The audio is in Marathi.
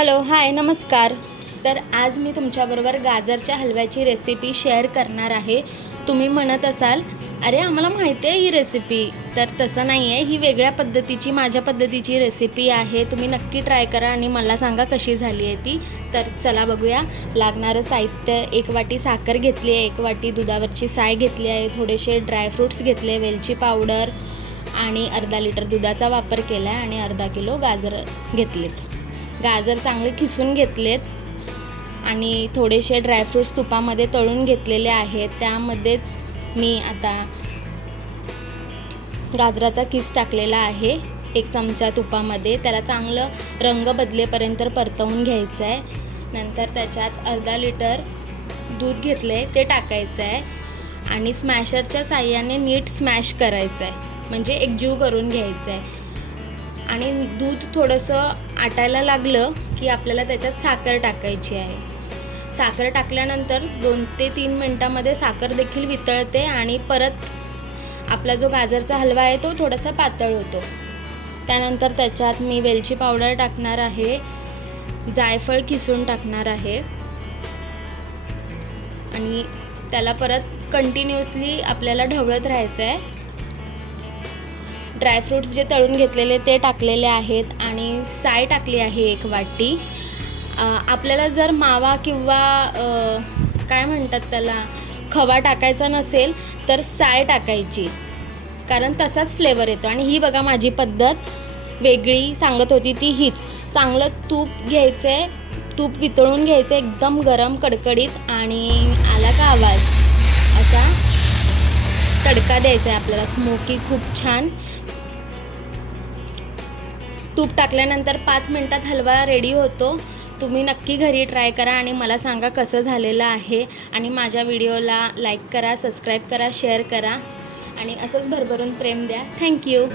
हॅलो हाय नमस्कार. तर आज मी तुमच्याबरोबर गाजरच्या हलव्याची रेसिपी शेअर करणार आहे. तुम्ही म्हणत असाल अरे आम्हाला माहिती आहे ही रेसिपी तर तसं नाही आहे ही वेगळ्या पद्धतीची माझ्या पद्धतीची रेसिपी आहे. तुम्ही नक्की ट्राय करा आणि मला सांगा कशी झाली आहे ती. तर चला बघूया. लागणारं साहित्य एक वाटी साखर घेतली आहे एक वाटी दुधावरची साय घेतली आहे थोडेसे ड्रायफ्रूट्स घेतले वेलची पावडर आणि अर्धा लिटर दुधाचा वापर केला आहे आणि अर्धा किलो गाजर घेतलेत. गाजर चांगले खिसून घेतलेत आणि थोडेसे ड्रायफ्रूट्स तुपामध्ये तळून घेतलेले आहेत. त्यामध्येच मी आता गाजराचा किस टाकलेला आहे. एक चमचा तुपामध्ये. त्याला चांगलं रंग बदलेपर्यंत परतवून घ्यायचं आहे नंतर त्याच्यात अर्धा लिटर दूध घेतलं आहे ते टाकायचं आहे आणि स्मॅशरच्या साह्याने नीट स्मॅश करायचं आहे म्हणजे एकजीव करून घ्यायचं आहे आणि दूध थोडंसं आटायला लागलं की आपल्याला त्याच्यात साखर टाकायची आहे. साखर टाकल्यानंतर दोन ते तीन मिनटामध्ये साखर देखील वितळते आणि परत आपला जो गाजरचा हलवा आहे तो थोडासा पातळ होतो. त्यानंतर त्याच्यात मी वेलची पावडर टाकणार आहे. जायफळ किसून टाकणार आहे. आणि त्याला परत कंटिन्युअसली आपल्याला ढवळत राहायचं आहे ड्रायफ्रूट्स जे तळून घेतलेले ते टाकलेले आहेत आणि साय टाकली आहे एक वाटी. आपल्याला जर मावा किंवा काय म्हणतात त्याला खवा टाकायचा नसेल तर साय टाकायची. कारण तसाच फ्लेवर येतो आणि ही बघा माझी पद्धत. वेगळी सांगत होती ती हीच. चांगलं तूप घ्यायचं आहे तूप वितळून घ्यायचं एकदम गरम कडकडीत आणि आला का आवाज? असा तडका द्यायचा आहे आपल्याला. स्मोकी खूप छान. तूप टाकल्यानंतर पाच मिनटात हलवा रेडी होतो. तुम्ही नक्की घरी ट्राय करा आणि मला सांगा कसं झालेलं आहे. आणि माझ्या व्हिडिओला लाईक करा सबस्क्राईब करा शेअर करा. आणि असंच भरभरून प्रेम द्या. थँक्यू